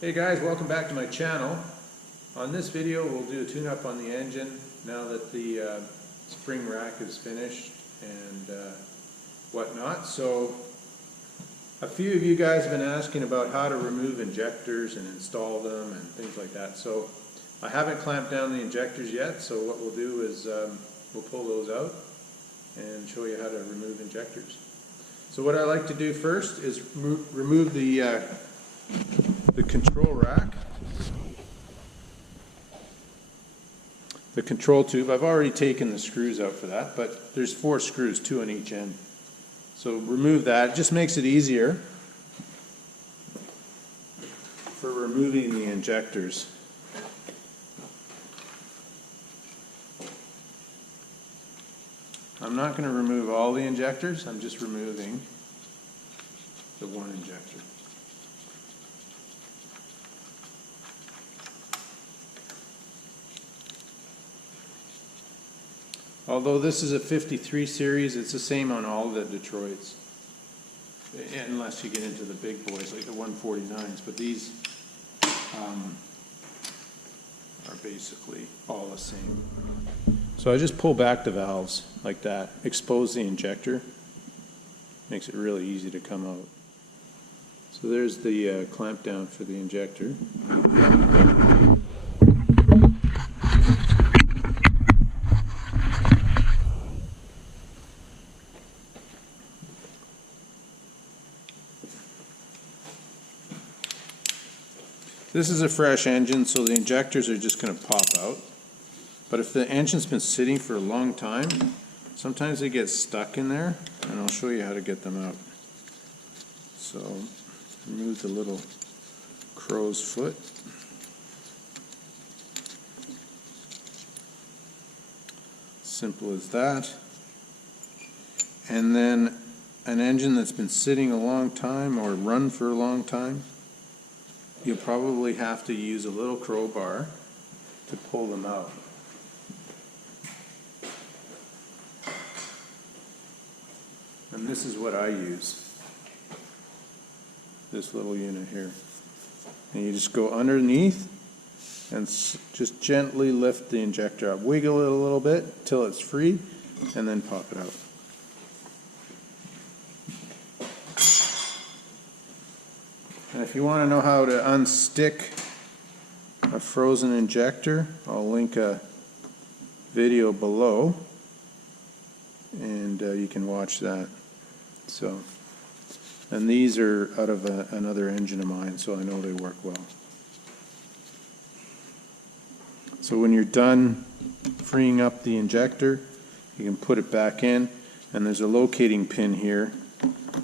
Hey guys, welcome back to my channel. On this video we'll do a tune-up on the engine now that the spring rack is finished and whatnot. So a few of you guys have been asking about how to remove injectors and install them and things like that. So I haven't clamped down the injectors yet, so what we'll do is we'll pull those out and show you how to remove injectors. So what I like to do first is remove the control rack, the control tube. I've already taken the screws out for that, but there's 4 screws, 2 on each end. So remove that. It just makes it easier for removing the injectors. I'm not going to remove all the injectors, I'm just removing the one injector. Although this is a 53 series, it's the same on all the Detroits, unless you get into the big boys like the 149s, but these are basically all the same. So I just pull back the valves like that, expose the injector, makes it really easy to come out. So there's the clamp down for the injector. This is a fresh engine, so the injectors are just going to pop out. But if the engine's been sitting for a long time, sometimes they get stuck in there, and I'll show you how to get them out. So, remove the little crow's foot. Simple as that. And then an engine that's been sitting a long time or run for a long time, you'll probably have to use a little crowbar to pull them out. And this is what I use, this little unit here. And you just go underneath and just gently lift the injector up. Wiggle it a little bit till it's free, and then pop it out. And if you want to know how to unstick a frozen injector, I'll link a video below, and you can watch that. So, and these are out of another engine of mine, so I know they work well. So when you're done freeing up the injector, you can put it back in, and there's a locating pin here,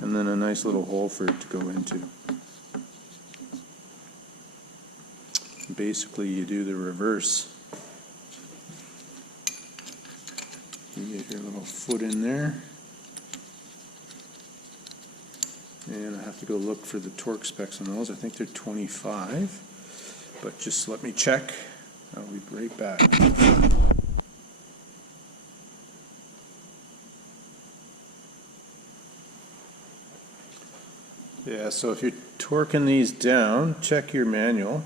and then a nice little hole for it to go into. Basically, you do the reverse. You get your little foot in there. And I have to go look for the torque specs on those. I think they're 25. But just let me check. I'll be right back. Yeah, so if you're torquing these down, check your manual.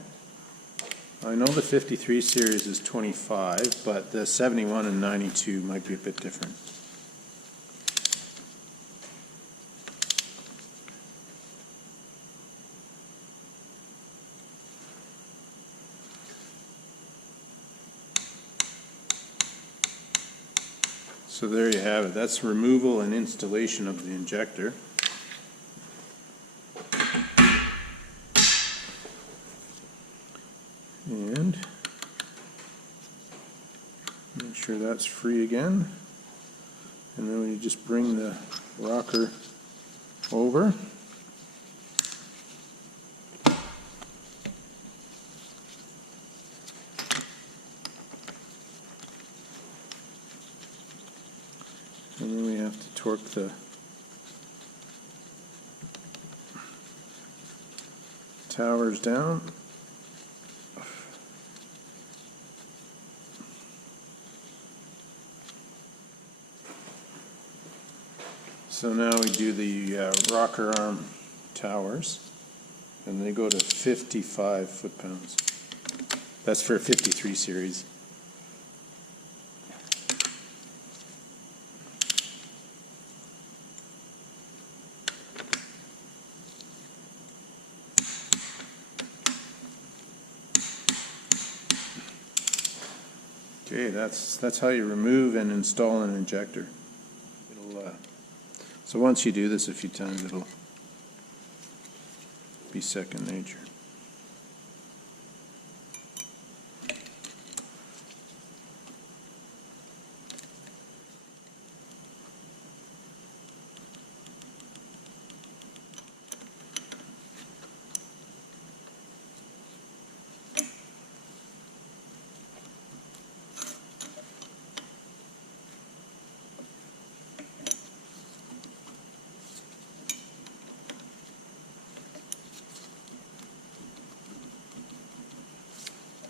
I know the 53 series is 25, but the 71 and 92 might be a bit different. So there you have it. That's removal and installation of the injector. And make sure that's free again. And then we just bring the rocker over. And then we have to torque the towers down. So now we do the rocker arm towers. and they go to 55 foot-pounds. That's for a 53 series. Okay, that's how you remove and install an injector. So once you do this a few times, it'll be second nature.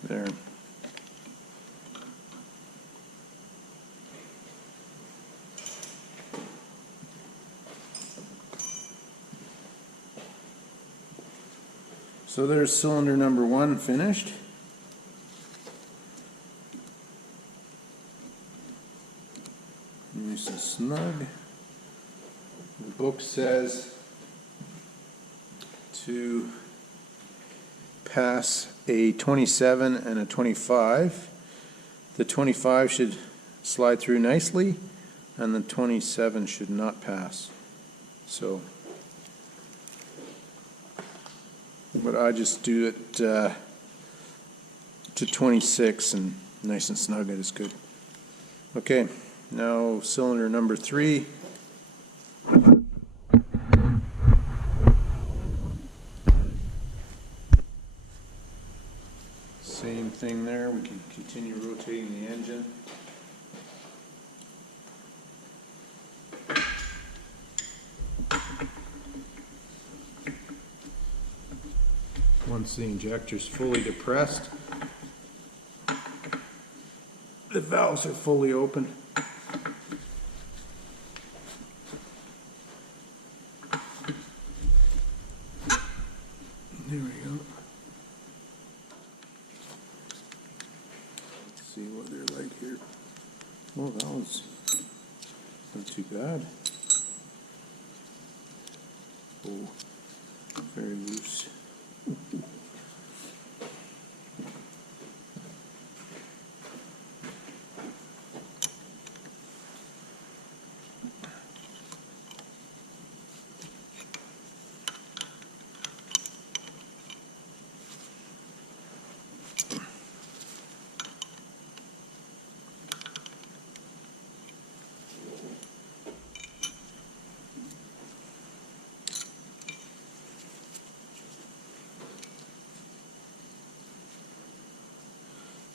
There. So there's cylinder number 1 finished. Nice and snug. The book says to pass a 27 and a 25. The 25 should slide through nicely, and the 27 should not pass. So, but I just do it to 26, and nice and snug, it is good. Okay, now cylinder number 3. Same thing there, we can continue rotating the engine. Once the injector is fully depressed, the valves are fully open. There we go. See what they're like here. Oh, that was not too bad. Oh, very loose.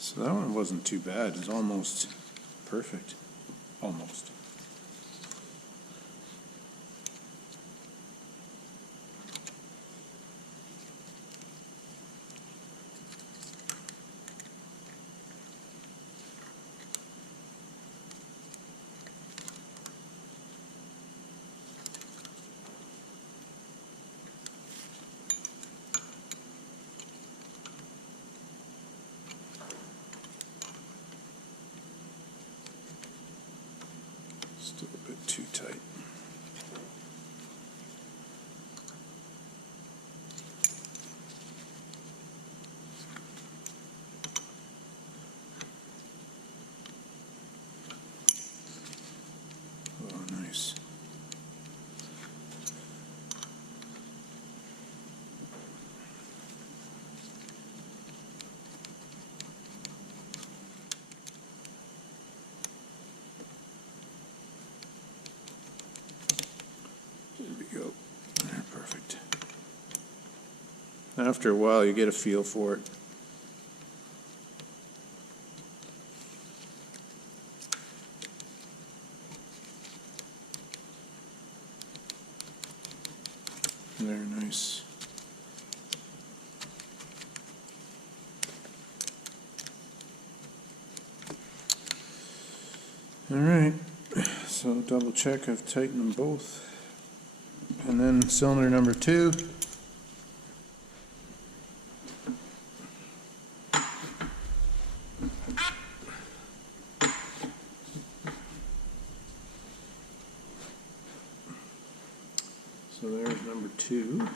So that one wasn't too bad. It's almost perfect. Almost. Still a bit too tight. Oh, nice. There we go. There, perfect. After a while, you get a feel for it. Very nice. All right, so double check I've tightened them both. And then cylinder number 2. So there's number 2.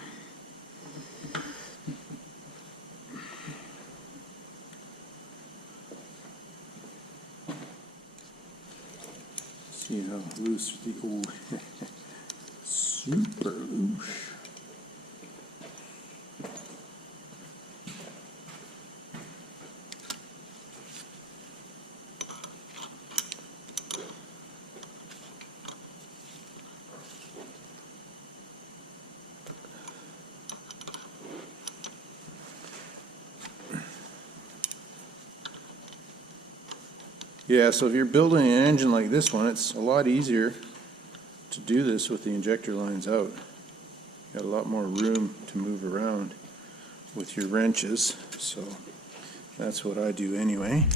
See how loose the old super loose. Yeah, so if you're building an engine like this one, it's a lot easier to do this with the injector lines out. You got a lot more room to move around with your wrenches, so that's what I do anyway.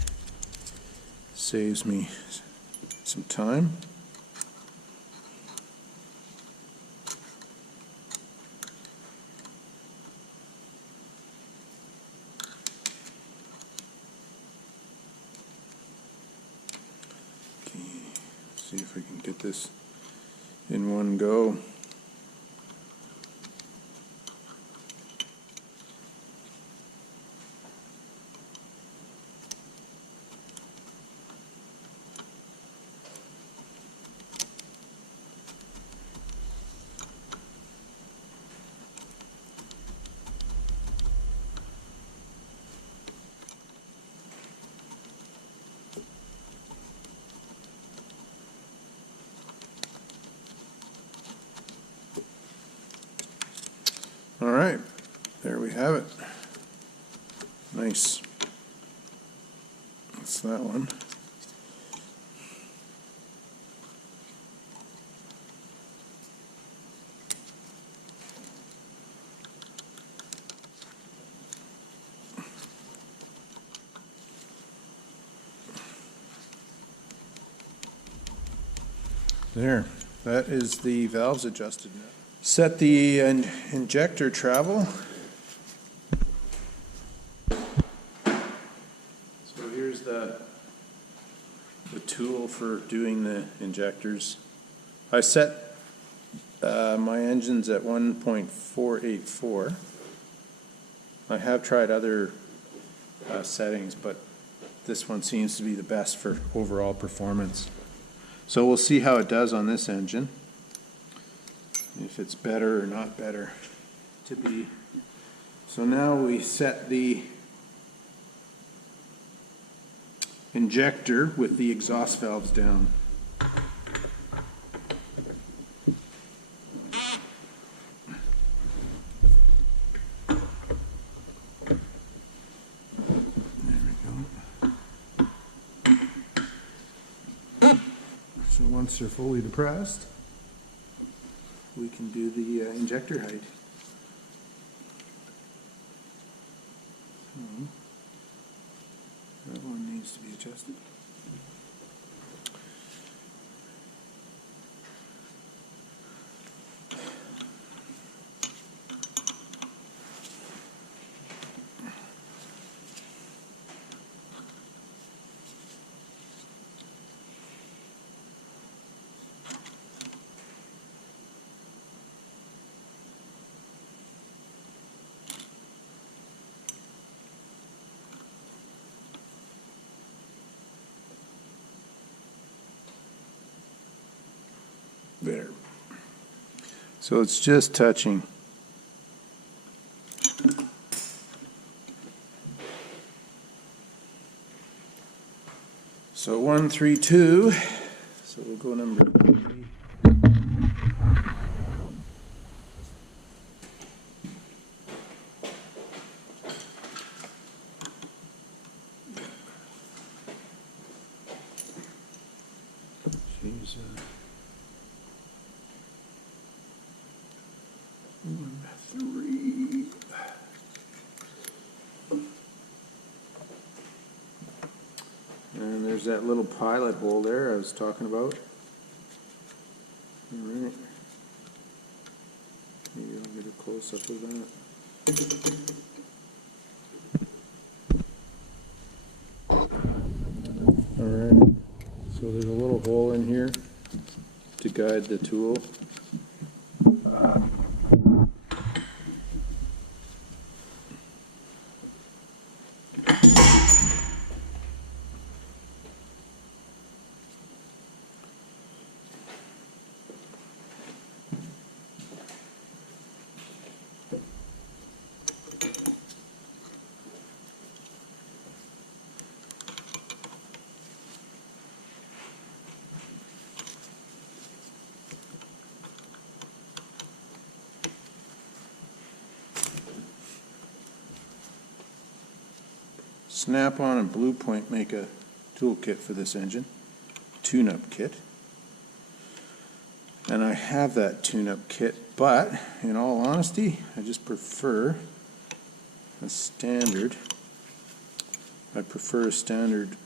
Saves me some time. See if we can get this in one go. All right, there we have it. Nice. That's that one. There, that is the valves adjusted now. Set the injector travel. So here's the tool for doing the injectors. I set my engines at 1.484. I have tried other settings, but this one seems to be the best for overall performance. So we'll see how it does on this engine, if it's better or not better to be. So now we set the injector with the exhaust valves down. So once they're fully depressed, we can do the injector height. So that one needs to be adjusted. There. So it's just touching. So 132. So we'll go number 3. She's 3. And there's that little pilot hole there I was talking about. All right. Maybe I'll get a close up of that. All right. So there's a little hole in here to guide the tool. Snap-on and Blue Point make a toolkit for this engine, tune-up kit. And I have that tune-up kit, but in all honesty, I just prefer a standard. I prefer a standard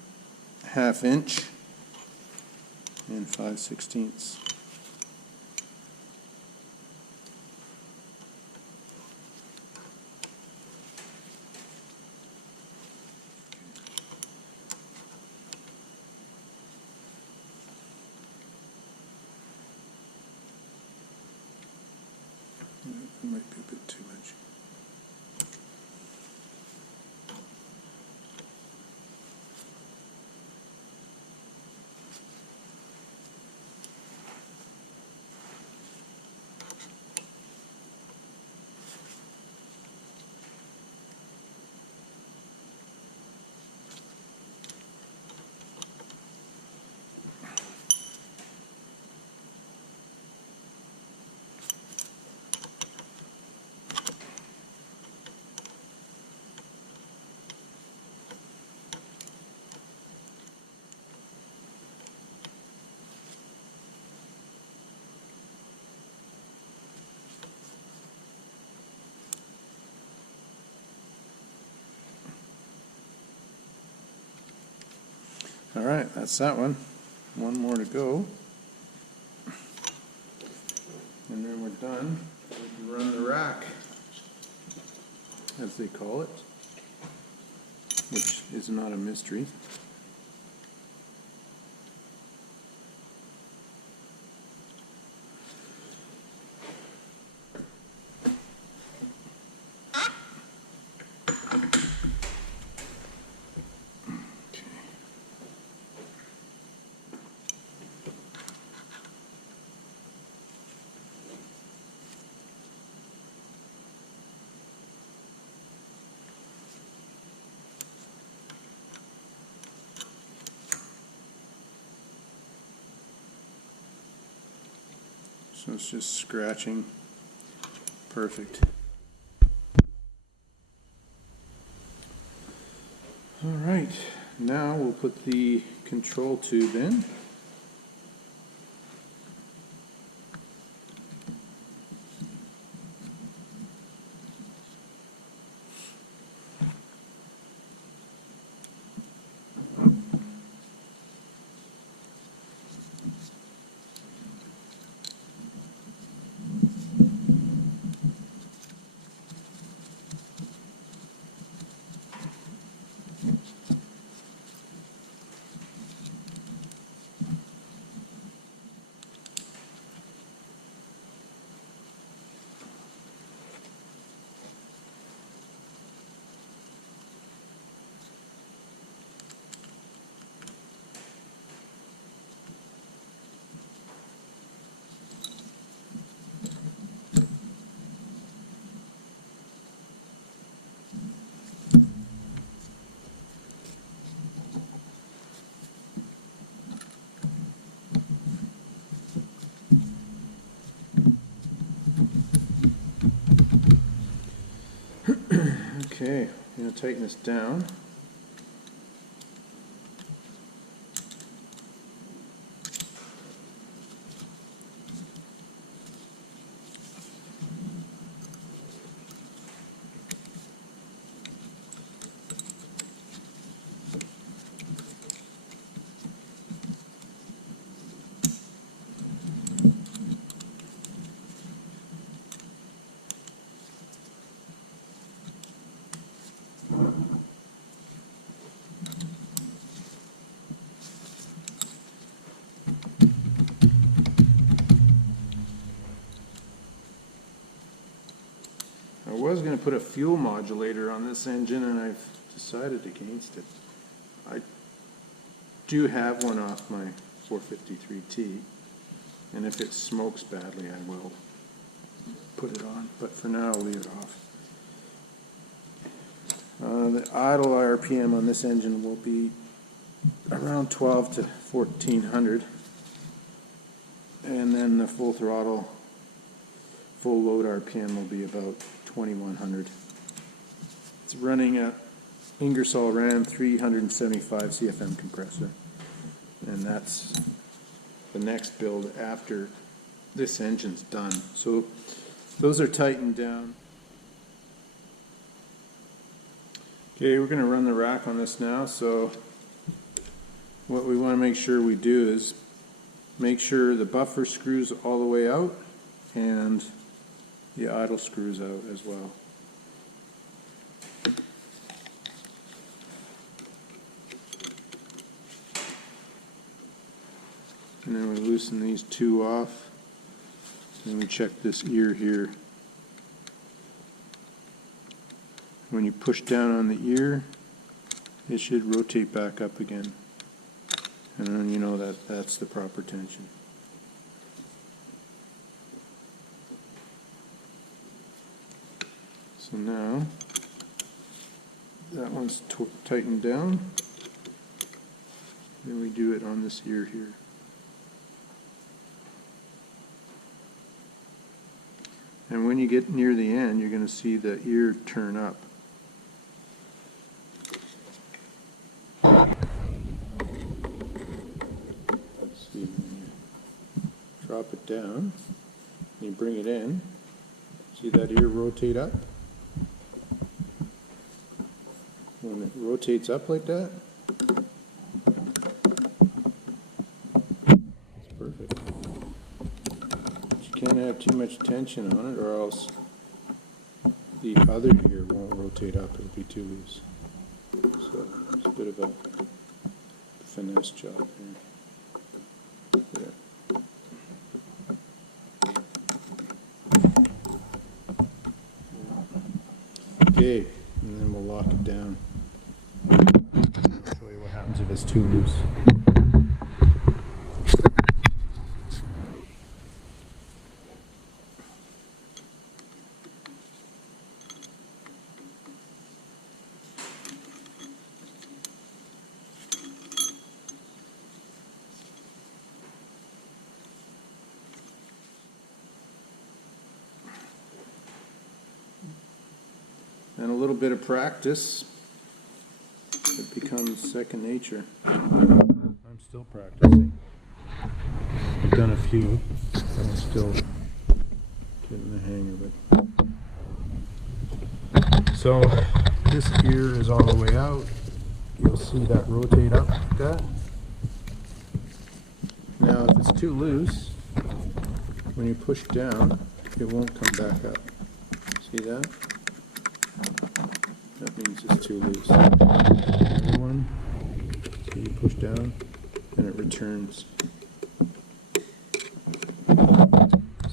1/2 inch and 5/16. That might be a bit too much. All right, that's that one. One more to go. And then we're done. We can run the rack, as they call it, which is not a mystery. So it's just scratching. Perfect. All right, now we'll put the control tube in. Okay, I'm going to tighten this down. I was going to put a fuel modulator on this engine, and I've decided against it. I do have one off my 453T, and if it smokes badly, I will put it on, but for now I'll leave it off. The idle RPM on this engine will be around 12 to 1400, and then the full throttle, full load RPM will be about 2100. It's running at Ingersoll Rand 375 CFM compressor. And that's the next build after this engine's done. So those are tightened down. Okay, we're going to run the rack on this now. So what we want to make sure we do is make sure the buffer screws all the way out and the idle screws out as well. And then we loosen these two off. And we check this ear here. When you push down on the ear, it should rotate back up again. And then you know that that's the proper tension. So now, that one's tightened down. Then we do it on this ear here. And when you get near the end, you're going to see the ear turn up. Let's see, when you drop it down, and you bring it in, see that ear rotate up? When it rotates up like that, it's perfect. Can't have too much tension on it, or else the other ear won't rotate up. It'll be too loose. So it's a bit of a finesse job here. Yeah. Okay, and then we'll lock it down. Show you what happens if it's too loose. And a little bit of practice, it becomes second nature. I'm still practicing. I've done a few, but I'm still getting the hang of it. So this ear is all the way out. You'll see that rotate up like that. Now if it's too loose, when you push down, it won't come back up. See that? That means it's too loose. Another one, so you push down and it returns.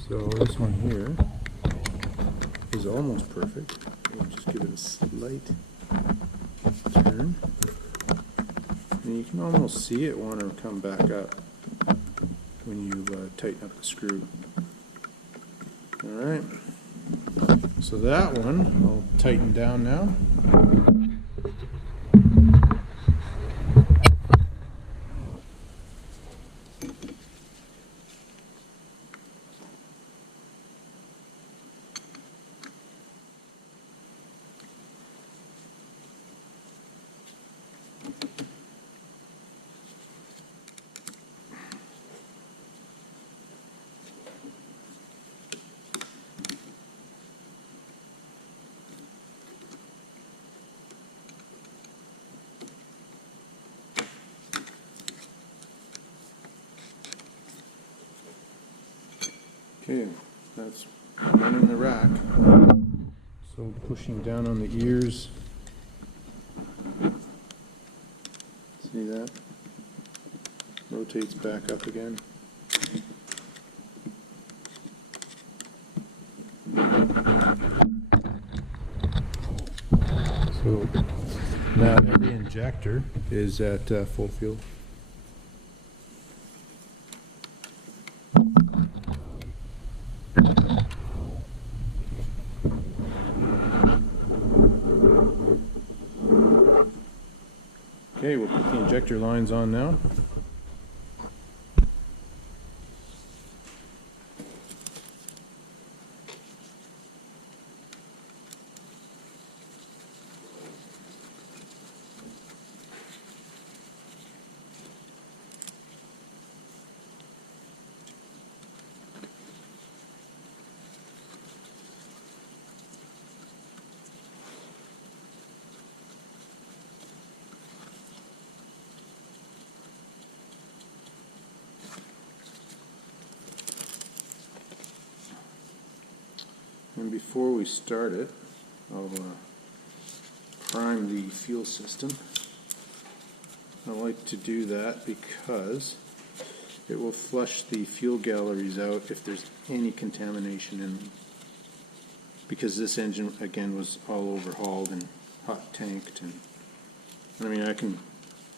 So this one here is almost perfect. We'll just give it a slight turn. And you can almost see it want to come back up when you tighten up the screw. Alright. So that one I'll tighten down now. Okay, that's running the rack. So pushing down on the ears. See that? Rotates back up again. So now every injector is at full fuel. Okay, we'll put the injector lines on now. And before we start it, I'll prime the fuel system. I like to do that because it will flush the fuel galleries out if there's any contamination in them. Because this engine, again, was all overhauled and hot tanked, and I mean, I can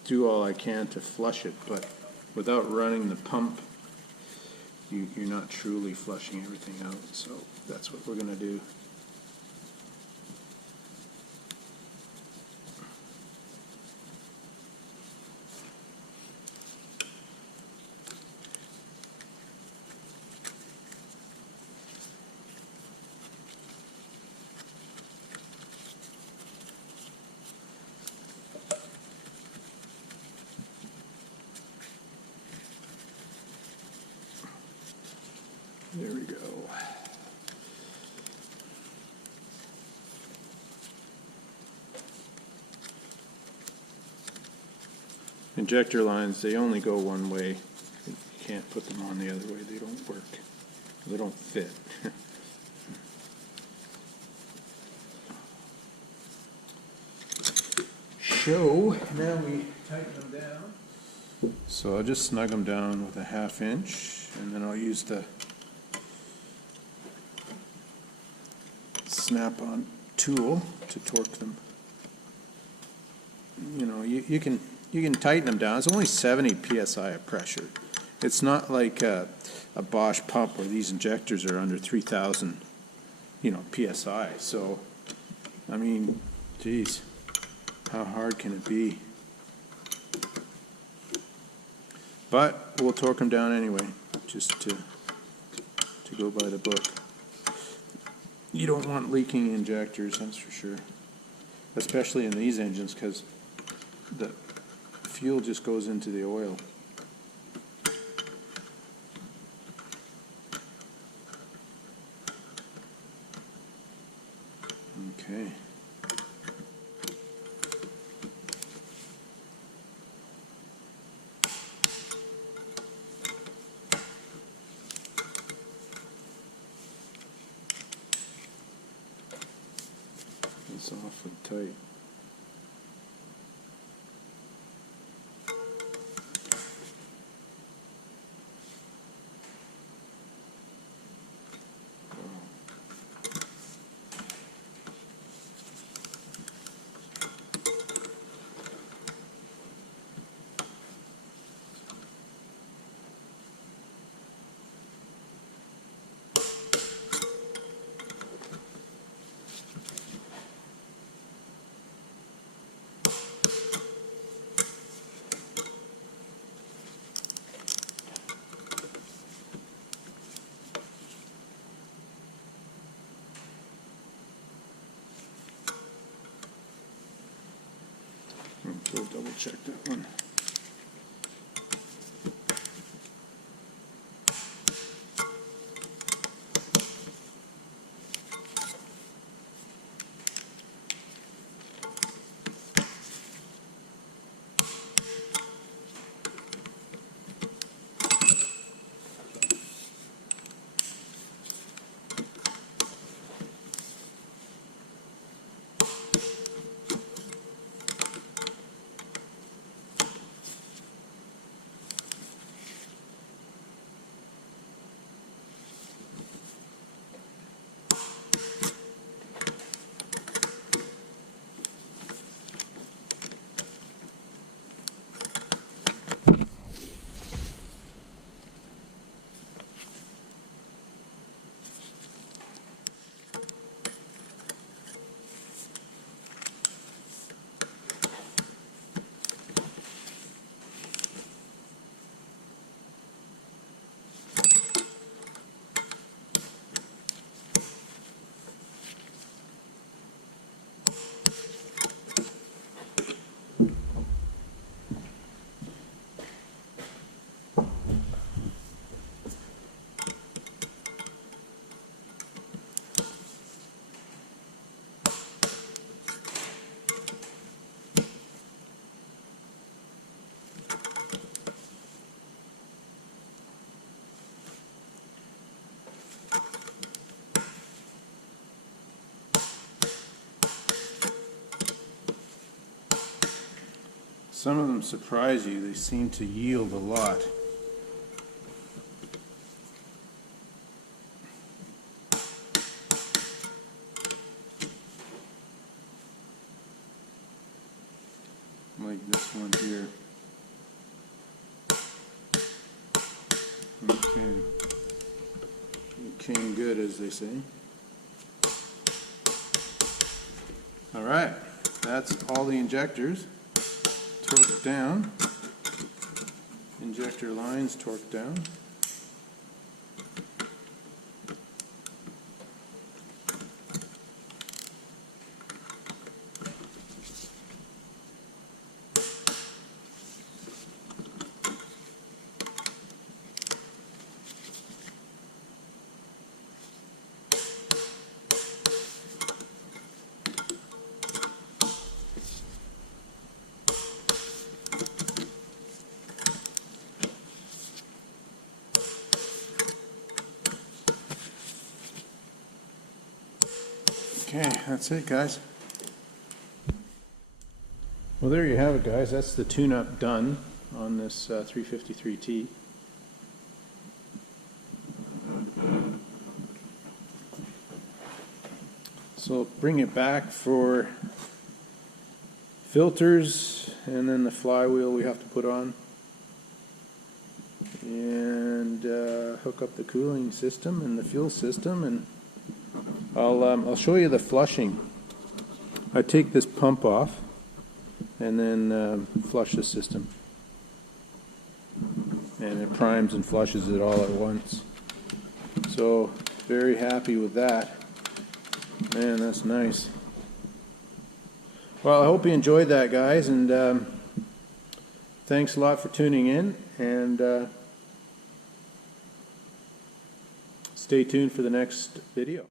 do all I can to flush it, but without running the pump, you're not truly flushing everything out. So that's what we're going to do. There we go. Injector lines, they only go one way. You can't put them on the other way. They don't work. They don't fit. So now we tighten them down. So I'll just snug them down with a 1/2 inch, and then I'll use the snap-on tool to torque them. You know, you can tighten them down. It's only 70 psi of pressure. It's not like a Bosch pump where these injectors are under 3,000, psi. So, I mean, geez, how hard can it be? But we'll torque them down anyway, just to go by the book. You don't want leaking injectors, that's for sure. Especially in these engines, because the fuel just goes into the oil. Okay. It's awfully tight. Go double check that one. Some of them surprise you. They seem to yield a lot. Like this one here. Okay. It came good, as they say. All right, that's all the injectors torqued down. Injector lines torqued down. Okay, that's it, guys. Well, there you have it, guys. That's the tune-up done on this 353T. So bring it back for filters, and then the flywheel we have to put on, and hook up the cooling system and the fuel system, and I'll show you the flushing. I take this pump off and then flush the system, and it primes and flushes it all at once. So very happy with that. Man, that's nice. Well, I hope you enjoyed that, guys, and thanks a lot for tuning in, and stay tuned for the next video.